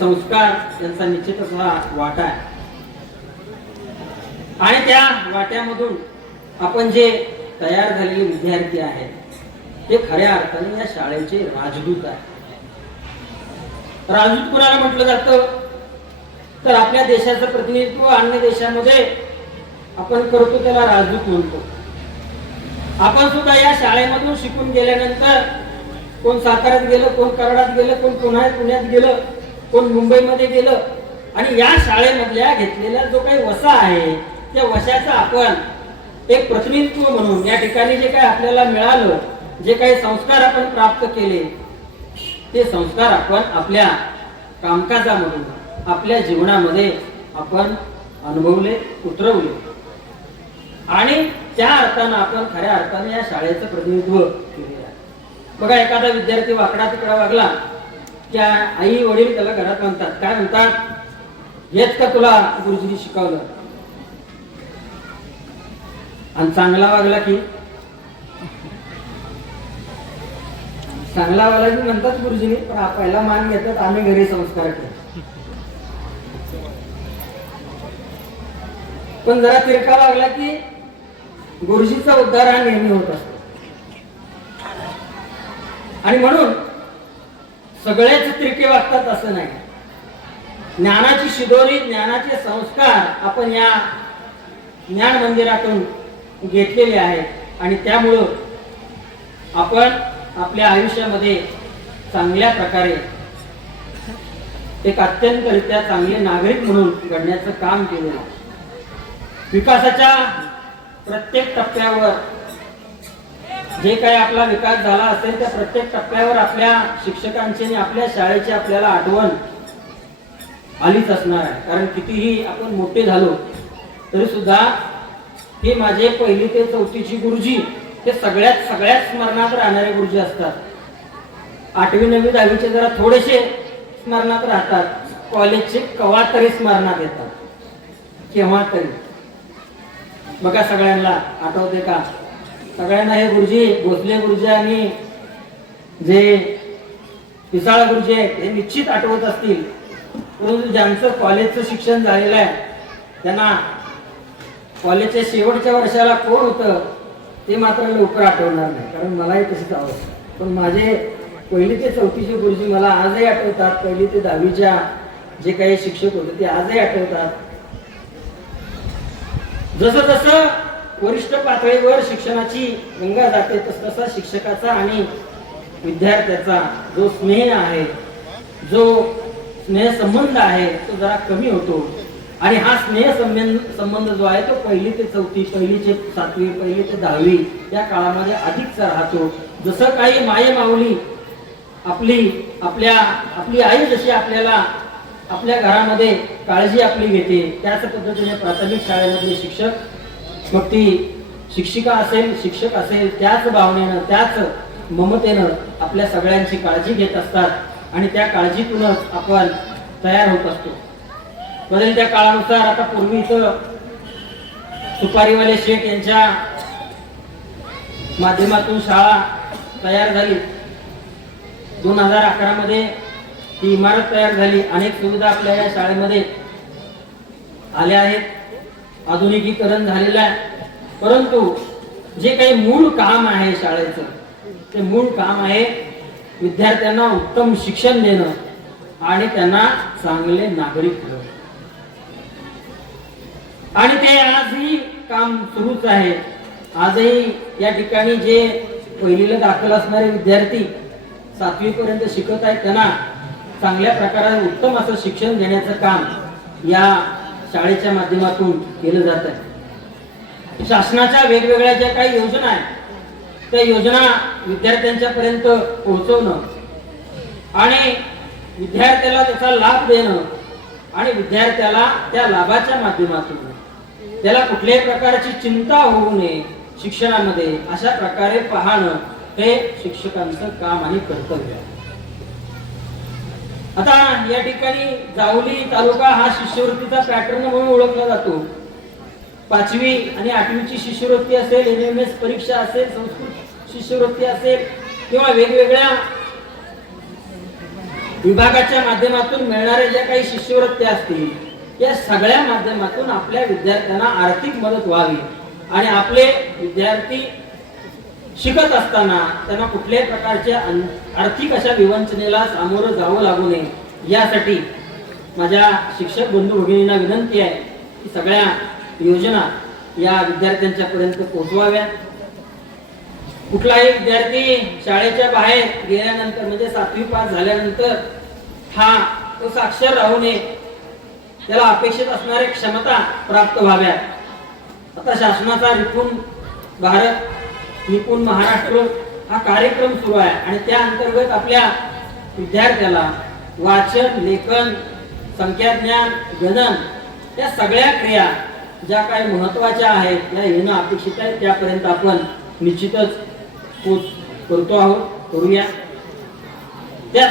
संस्कार यांचा निश्चितच हा वाटा आहे. आणि त्या वाट्यामधून आपण जे तयार झालेले विद्यार्थी आहेत ते खऱ्या अर्थाने या शाळेचे राजदूत आहेत. राजदूत कुणाला म्हटलं जातं? तर आपल्या देशाचं प्रतिनिधित्व अन्य देशामध्ये आपण करतो त्याला राजदूत म्हणतो. आपण सुद्धा या शाळेमधून शिकून गेल्यानंतर कोण साताऱ्यात गेलं कोण कराडात गेलं कोण पुण्यात पुण्यात गेलं कोण मुंबईमध्ये गेलं आणि या शाळेमधल्या घेतलेला जो काही वसा आहे त्या वशाचा आपण एक प्रतिनिधित्व म्हणून या ठिकाणी जे काही आपल्याला मिळालं जे काही संस्कार आपण प्राप्त केले ते संस्कार आपण आपल्या कामकाजामधून आपल्या जीवनामध्ये आपण अनुभवले उतरवले. आणि त्या अर्थानं आपण खऱ्या अर्थाने या शाळेचं प्रतिनिधित्व केले आहे. बघा एखादा विद्यार्थी वाकडा तिकडा वागला त्या आई वडील त्याला घरात म्हणतात काय म्हणतात? हेच का तुला गुरुजीनी शिकवलं? आणि चांगला वागला की? चांगला वागला की म्हणतात गुरुजीनी पण पहिला मान घेतात आम्ही घरी संस्कार केले. पण जरा तिरका वागला की गुरुजीचा उद्धार हा नेहमी होत असतो. आणि म्हणून सगळेच तिरके वागतात असं नाही. ज्ञानाची शिदोरी ज्ञानाचे संस्कार आपण या ज्ञान मंदिरातून घेतलेले आहेत. आणि त्यामुळं आपण आपल्या आयुष्यामध्ये चांगल्या प्रकारे एक अत्यंतरित्या चांगले नागरिक म्हणून घडण्याचं काम केलेलं आहे. विकासाच्या प्रत्येक टप्प्यावर जे काही आपला विकास झाला असेल त्या प्रत्येक टप्प्यावर आपल्या शिक्षकांची आणि आपल्या शाळेची आपल्याला आठवण आलीच असणार आहे. कारण कितीही आपण मोठे झालो तरी सुद्धा हे माझे पहिली ते चौथीची गुरुजी हे सगळ्यात सगळ्यात स्मरणात राहणारे गुरुजी असतात. आठवी नववी दहावीचे जरा थोडेसे स्मरणात राहतात. कॉलेजचे कवा तरी स्मरणात येतात. केव्हा तरी. बघा सगळ्यांना आठवते का? सगळ्यांना हे गुरुजी भोसले गुरुजी आणि जे पिसाळ गुरुजी आहेत हे निश्चित आठवत असतील. परंतु ज्यांचं कॉलेजचं शिक्षण झालेलं आहे त्यांना कॉलेजच्या शेवटच्या वर्षाला कोण होतं ते मात्र लवकर आठवणार नाही. कारण मलाही तशीच आवडतं पण माझे पहिली ते चौथीचे गुरुजी मला आजही आठवतात. पहिली ते दहावीच्या जे काही शिक्षक होते ते आजही आठवतात. जसं जसं वरिष्ठ पातळीवर शिक्षणाची गंगा जाते तस तसा शिक्षकाचा आणि विद्यार्थ्याचा जो स्नेह आहे जो स्नेह संबंध आहे तो जरा कमी होतो. आणि हा स्नेह संबंध संबंध जो आहे तो पहिली ते चौथी पहिली ते सातवी पहिली ते दहावी या काळामध्ये अधिकचा राहतो. जसं काही माये माऊली आपली आपल्या आपली आई जशी आपल्याला आपल्या घरामध्ये काळजी आपली घेते त्याच पद्धतीने प्राथमिक शाळेमधले शिक्षक मग ती शिक्षिका असेल शिक्षक असेल त्याच भावनेनं त्याच ममतेनं आपल्या सगळ्यांची काळजी घेत असतात आणि त्या काळजीतूनच आपण तयार होत असतो. बदलत्या काळानुसार आता पूर्वी इथं सुपारीवाले शेख यांच्या माध्यमातून शाळा तयार झाली. दोन हजार अकरामध्ये ही इमारत तयार झाली. अनेक सुविधा आपल्या या शाळेमध्ये आल्या आहेत. आधुनिकीकरण झालेलं आहे. परंतु जे काही मूळ काम आहे शाळेचं ते मूळ काम आहे विद्यार्थ्यांना उत्तम शिक्षण देणं आणि त्यांना चांगले नागरिक घडवणं आणि ते आजही काम सुरूच आहे. आजही या ठिकाणी जे पहिलीला दाखल असणारे विद्यार्थी सातवी पर्यंत शिकत आहेत त्यांना चांगल्या प्रकारे उत्तम असं शिक्षण देण्याचं काम या शाळेच्या माध्यमातून केलं जात आहे. शासनाच्या वेगवेगळ्या ज्या काही योजना आहेत त्या योजना विद्यार्थ्यांच्या पर्यंत पोहोचवणं आणि विद्यार्थ्याला त्याचा लाभ देणं आणि विद्यार्थ्याला त्या लाभाच्या माध्यमातून त्याला कुठल्याही प्रकारची चिंता होऊ नये शिक्षणामध्ये अशा प्रकारे पाहणं हे शिक्षकांचं काम आणि कर्तव्य आहे. आता या ठिकाणी जावली तालुका हा शिष्यवृत्तीचा पॅटर्न म्हणून ओळखला जातो. पाचवी आणि आठवीची शिष्यवृत्ती असेल एन एम एस परीक्षा असेल संस्कृत शिष्यवृत्ती असेल किंवा वेगवेगळ्या विभागाच्या माध्यमातून मिळणाऱ्या ज्या काही शिष्यवृत्त्या असतील या सगळ्या माध्यमातून आपल्या विद्यार्थ्यांना आर्थिक मदत व्हावी. आणि आपले विद्यार्थी शिकत असताना त्यांना कुठल्याही प्रकारच्या आर्थिक अशा विवंचनेला सामोरं जावं लागू नये. यासाठी माझ्या शिक्षक बंधू भगिनींना विनंती आहे की सगळ्या योजना या विद्यार्थ्यांच्या पर्यंत पोहोचवाव्या. कुठलाही विद्यार्थी शाळेच्या बाहेर गेल्यानंतर म्हणजे सातवी पास झाल्यानंतर हा तो साक्षर राहू नये. त्याला अपेक्षित असणाऱ्या क्षमता प्राप्त व्हाव्या. आता शासनाचा निपुण भारत निपुण महाराष्ट्र हा कार्यक्रम सुरू आहे. आणि त्या अंतर्गत आपल्या विद्यार्थ्याला वाचन लेखन संख्याज्ञान गणन या सगळ्या क्रिया ज्या काही महत्त्वाच्या आहेत या येणं अपेक्षित आहे त्यापर्यंत आपण निश्चितच पोच करतो आहोत. करूया. त्या